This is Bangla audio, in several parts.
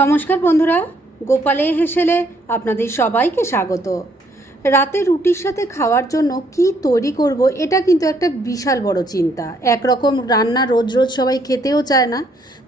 নমস্কার বন্ধুরা গোপালে হেসেলে আপনাদের সবাইকে স্বাগত। রাতে রুটির সাথে খাওয়ার জন্য কি তৈরি করব, এটা কিন্তু একটা বিশাল বড় চিন্তা। একরকম রান্না রোজ রোজ সবাই খেতেও চায় না,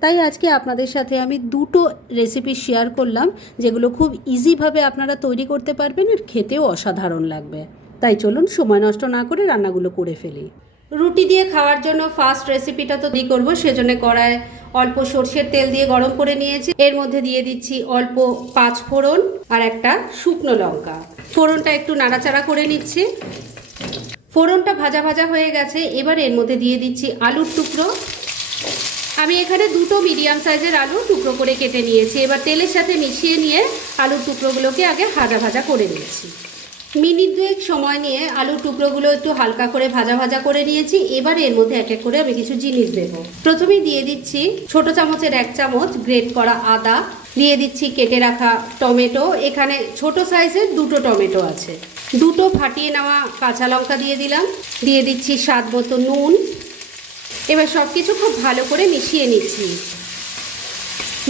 তাই আজকে আপনাদের সাথে আমি দুটো রেসিপি শেয়ার করলাম, যেগুলো খুব ইজিভাবে আপনারা তৈরি করতে পারবেন আর খেতেও অসাধারণ লাগবে। তাই চলুন সময় নষ্ট না করে রান্নাগুলো করে ফেলি। রুটি দিয়ে খাওয়ার জন্য ফার্স্ট রেসিপিটা তো দিয়ে করব, সেজন্য কড়ায় অল্প সর্ষের তেল দিয়ে গরম করে নিয়েছি। এর মধ্যে দিয়ে দিচ্ছি অল্প পাঁচ ফোড়ন আর একটা শুকনো লঙ্কা। ফোড়নটা একটু নাড়াচাড়া করে নিচ্ছি। ফোড়নটা ভাজা ভাজা হয়ে গেছে, এবার এর মধ্যে দিয়ে দিচ্ছি আলুর টুকরো। আমি এখানে দুটো মিডিয়াম সাইজের আলু টুকরো করে কেটে নিয়েছি। এবার তেলের সাথে মিশিয়ে নিয়ে আলুর টুকরোগুলোকে আগে ভাজা ভাজা করে নিয়েছি মিনিট দুয়েক সময় নিয়ে আলুর টুকরোগুলো একটু হালকা করে ভাজা ভাজা করে নিয়েছি। এবার এর মধ্যে এক এক করে আমি কিছু জিনিস দেব। প্রথমেই দিয়ে দিচ্ছি ছোট চামচের এক চামচ গ্রেট করা আদা। দিয়ে দিচ্ছি কেটে রাখা টমেটো। এখানে ছোট সাইজের দুটো টমেটো আছে। দুটো ফাটিয়ে নেওয়া কাঁচা লঙ্কা দিয়ে দিলাম। দিয়ে দিচ্ছি স্বাদ মতো নুন। এবার সব কিছু খুব ভালো করে মিশিয়ে নিচ্ছি।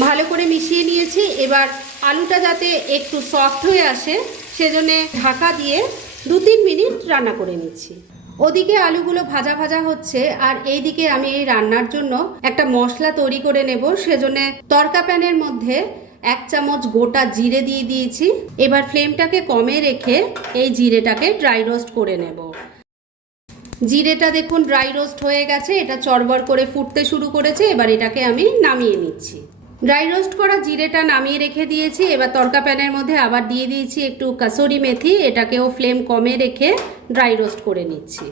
ভালো করে মিশিয়ে নিয়েছি। এবার আলুটা যাতে একটু সফট হয়ে আসে সেজন্য ঢাকা দিয়ে দু তিন মিনিট রান্না করে নিচ্ছি। ওদিকে আলুগুলো ভাজা ভাজা হচ্ছে, আর এইদিকে আমি এই রান্নার জন্য একটা মশলা তৈরি করে নেব। সেজন্য তরকা প্যানের মধ্যে এক চামচ গোটা জিরে দিয়ে দিয়েছি। এবার ফ্লেমটাকে কমে রেখে এই জিরেটাকে ড্রাই রোস্ট করে নেব। জিরেটা দেখুন ড্রাই রোস্ট হয়ে গেছে, এটা চড়বড় করে ফুটতে শুরু করেছে। এবার এটাকে আমি নামিয়ে নিচ্ছি। ড্রাই রোস্ট করা জিরেটা নামিয়ে রেখে দিয়েছি। এবার তরকা প্যানের মধ্যে আবার দিয়ে দিয়েছি একটু কাসুরি মেথি। এটাকেও ফ্লেম কমে রেখে ড্রাই রোস্ট করে নিচ্ছি।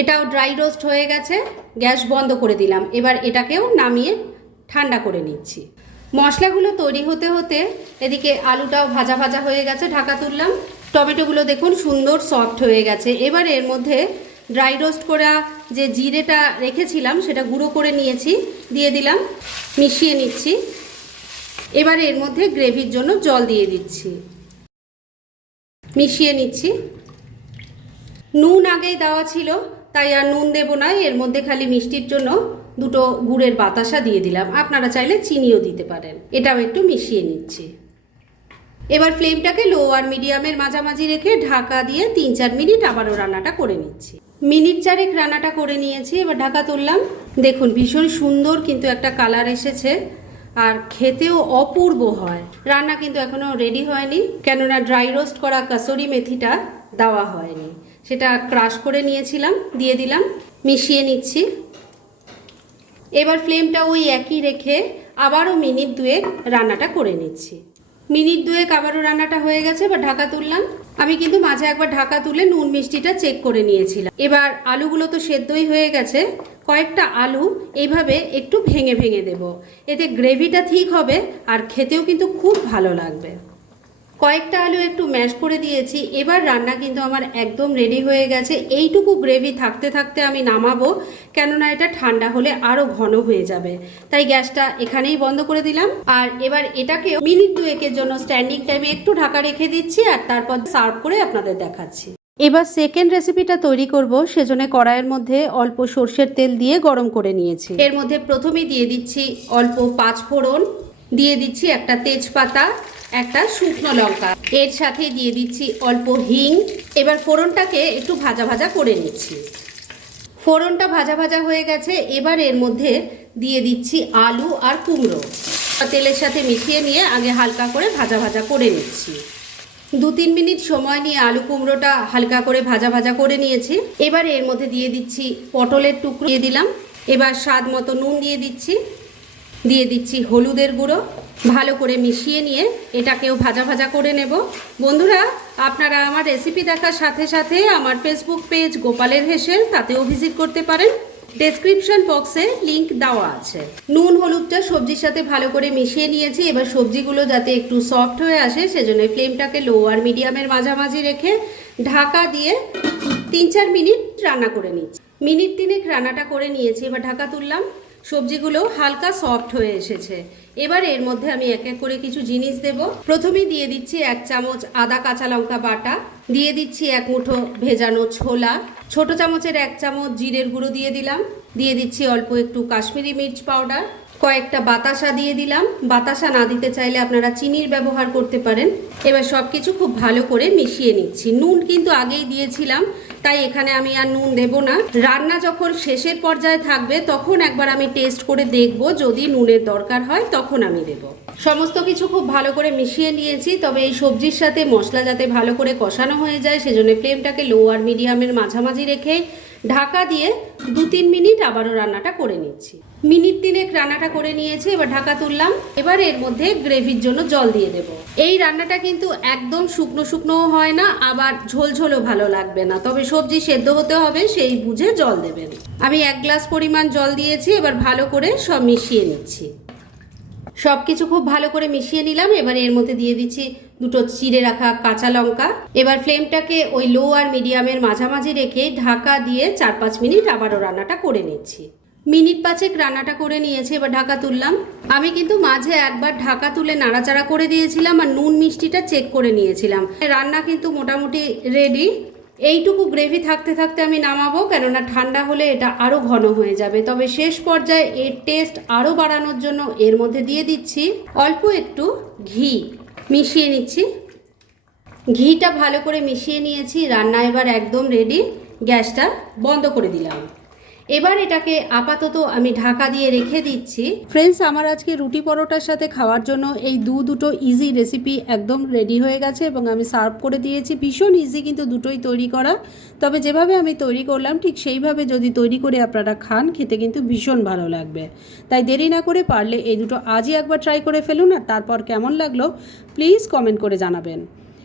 এটাও ড্রাই রোস্ট হয়ে গেছে। গ্যাস বন্ধ করে দিলাম। এবার এটাকেও নামিয়ে ঠান্ডা করে নিচ্ছি। মশলাগুলো তৈরি হতে হতে এদিকে আলুটাও ভাজা ভাজা হয়ে গেছে, ঢাকা তুললাম। টমেটোগুলো দেখুন সুন্দর সফট হয়ে গেছে। এবার এর মধ্যে ড্রাই রোস্ট করা যে জিরেটা রেখেছিলাম, সেটা গুঁড়ো করে নিয়েছি, দিয়ে দিলাম, মিশিয়ে নিচ্ছি। এবার এর মধ্যে গ্রেভির জন্য জল দিয়ে দিচ্ছি। মিশিয়ে নিচ্ছি। নুন আগেই দেওয়া ছিল, তাই আর নুন দেব না, এর মধ্যে খালি মিষ্টির জন্য দুটো গুড়ের বাতাসা দিয়ে দিলাম। আপনারা চাইলে চিনিও দিতে পারেন। এটাও একটু মিশিয়ে নিচ্ছি। এবার ফ্লেমটাকে লো আর মিডিয়ামের মাঝামাঝি রেখে ঢাকা দিয়ে তিন চার মিনিট আবারও রান্নাটা করে নিচ্ছি। মিনিট চারেক রান্নাটা করে নিয়েছি, এবার ঢাকা তুললাম। দেখুন, ভীষণ সুন্দর কিন্তু একটা কালার এসেছে, আর খেতেও অপূর্ব হয়। রান্না কিন্তু এখনও রেডি হয়নি, কেননা ড্রাই রোস্ট করা কাসুরি মেথিটা দেওয়া হয়নি। সেটা ক্রাশ করে নিয়েছিলাম, দিয়ে দিলাম, মিশিয়ে নিচ্ছি। এবার ফ্লেমটা ওই একই রেখে আবারও মিনিট দুয়েক রান্নাটা করে নিচ্ছি। মিনিট দুয়েক আবারও রান্নাটা হয়ে গেছে বা ঢাকা তুললাম। আমি কিন্তু মাঝে একবার ঢাকা তুলে নুন মিষ্টিটা চেক করে নিয়েছিলাম। এবার আলুগুলো তো সেদ্ধই হয়ে গেছে, কয়েকটা আলু এইভাবে একটু ভেঙে ভেঙে দেব। এতে গ্রেভিটা ঠিক হবে আর খেতেও কিন্তু খুব ভালো লাগবে। কয়েকটা আলু একটু ম্যাশ করে দিয়েছি। এবার রান্না কিন্তু আমার একদম রেডি হয়ে গেছে। এইটুকু গ্রেভি থাকতে থাকতে আমি নামাবো, কেননা এটা ঠান্ডা হলে আরও ঘন হয়ে যাবে। তাই গ্যাসটা এখানেই বন্ধ করে দিলাম। আর এবার এটাকে মিনিট দুয়েকের জন্য স্ট্যান্ডিং টাইমে একটু ঢাকা রেখে দিচ্ছি আর তারপর সার্ভ করে আপনাদের দেখাচ্ছি। এবার সেকেন্ড রেসিপিটা তৈরি করব। সেজন্য কড়াইয়ের মধ্যে অল্প সর্ষের তেল দিয়ে গরম করে নিয়েছি। এর মধ্যে প্রথমেই দিয়ে দিচ্ছি অল্প পাঁচ ফোড়ন দিয়ে দিচ্ছি একটা তেজপাতা। একটা শুকনো লঙ্কা। এর সাথে দিয়ে দিচ্ছি অল্প হিং। এবার ফোড়নটাকে একটু ভাজা ভাজা করে নিচ্ছি। ফোড়নটা ভাজা ভাজা হয়ে গেছে। এবার এর মধ্যে দিয়ে দিচ্ছি আলু আর কুমড়ো। তেলের সাথে মিশিয়ে নিয়ে আগে হালকা করে ভাজা ভাজা করে নিচ্ছি। দু তিন মিনিট সময় নিয়ে আলু কুমড়োটা হালকা করে ভাজা ভাজা করে নিয়েছি। এবার এর মধ্যে দিয়ে দিচ্ছি পটলের টুকরো। দিয়ে দিলাম। এবার স্বাদ মতো নুন দিয়ে দিচ্ছি। দিয়ে দিচ্ছি হলুদের গুঁড়ো। ভালো করে মিশিয়ে নিয়ে এটাকেও ভাজা ভাজা করে নেব। বন্ধুরা, আপনারা আমার রেসিপি দেখার সাথে সাথে আমার ফেসবুক পেজ গোপালের হেসেল, তাতেও ভিজিট করতে পারেন। ডেসক্রিপশন বক্সে লিংক দেওয়া আছে। নুন, হলুদটা সবজির সাথে ভালো করে মিশিয়ে নিয়েছি। এবার সবজিগুলো যাতে একটু সফট হয়ে আসে, সেজন্য ফ্লেমটাকে লো আর মিডিয়ামের মাঝামাঝি রেখে ঢাকা দিয়ে তিন চার মিনিট রান্না করে নিচ্ছি। মিনিট তিনেক রান্নাটা করে নিয়েছি, এবার ঢাকা তুললাম। সবজিগুলো হালকা সফট হয়ে এসেছে। এবার এর মধ্যে আমি এক এক করে কিছু জিনিস দেব। প্রথমেই দিয়ে দিচ্ছি এক চামচ আদা কাঁচা লঙ্কা বাটা। দিয়ে দিচ্ছি এক মুঠো ভেজানো ছোলা। ছোট চামচের এক চামচ জিরের গুঁড়ো দিয়ে দিলাম। দিয়ে দিচ্ছি অল্প একটু কাশ্মীরি মির্চ পাউডার। কয়েকটা বাতাসা দিয়ে দিলাম। বাতাসা না দিতে চাইলে আপনারা চিনির ব্যবহার করতে পারেন। এবার সব কিছু খুব ভালো করে মিশিয়ে নিচ্ছি। নুন কিন্তু আগেই দিয়েছিলাম। তাই এখানে আমি আর নুন দেব না। রান্না যখন শেষের পর্যায়ে থাকবে, তখন একবার আমি টেস্ট করে দেখব। যদি নুনের দরকার হয়, তখন আমি দেব। সমস্ত কিছু খুব ভালো করে মিশিয়ে নিয়েছি, তবে এই সবজির সাথে মশলা যাতে ভালো করে কষানো হয়ে যায়, সেজন্য ফ্লেমটাকে লো আর মিডিয়ামের মাঝামাঝি রেখে ঢাকা দিয়ে দু তিন মিনিট আবারও রান্নাটা করে নিচ্ছি। মিনিট তিনেক রান্নাটা করে নিয়েছি, এবার ঢাকা তুললাম। এবার এর মধ্যে গ্রেভির জন্য জল দিয়ে দেব। এই রান্নাটা কিন্তু একদম শুকনো শুকনোও হয় না, আবার ঝোলঝোলও ভালো লাগবে না। তবে সবজি সেদ্ধ হতে হবে, সেই বুঝে জল দেবেন। আমি এক গ্লাস পরিমাণ জল দিয়েছি, এবার ভালো করে সব মিশিয়ে নিচ্ছি। সব কিছু খুব ভালো করে মিশিয়ে নিলাম। এবার এর মধ্যে দিয়ে দিচ্ছি দুটো চিড়ে রাখা কাঁচা লঙ্কা। এবার ফ্লেমটাকে ওই লো আর মিডিয়ামের মাঝামাঝি রেখে ঢাকা দিয়ে চার পাঁচ মিনিট আবারও রান্নাটা করে নিচ্ছি। মিনিট পাঁচেক রান্নাটা করে নিয়েছি, এবার ঢাকা তুললাম। আমি কিন্তু মাঝে একবার ঢাকা তুলে নাড়াচাড়া করে দিয়েছিলাম আর নুন মিষ্টিটা চেক করে নিয়েছিলাম। রান্না কিন্তু মোটামুটি রেডি এইটুকু গ্রেভি থাকতে থাকতে আমি নামাবো, কেননা ঠান্ডা হলে এটা আরও ঘন হয়ে যাবে। তবে শেষ পর্যায়ে এর টেস্ট আরও বাড়ানোর জন্য এর মধ্যে দিয়ে দিচ্ছি অল্প একটু ঘি। মিশিয়ে নিচ্ছি। ঘিটা ভালো করে মিশিয়ে নিয়েছি, রান্না এবার একদম রেডি গ্যাসটা বন্ধ করে দিলাম। এবার এটাকে আপাতত আমি ঢাকা দিয়ে রেখে দিচ্ছি। ফ্রেন্ডস আমার আজকে রুটি পরোটার সাথে খাওয়ার জন্য এই দু দুটো ইজি রেসিপি একদম রেডি হয়ে গেছে এবং আমি সার্ভ করে দিয়েছি। ভীষণ ইজি কিন্তু দুটোই তৈরি করা। তবে যেভাবে আমি তৈরি করলাম, ঠিক সেইভাবে যদি তৈরি করে আপনারা খান, খেতে কিন্তু ভীষণ ভালো লাগবে। তাই দেরি না করে পারলে এই দুটো আজই একবার ট্রাই করে ফেলুন আর তারপর কেমন লাগল প্লিজ কমেন্ট করে জানাবেন।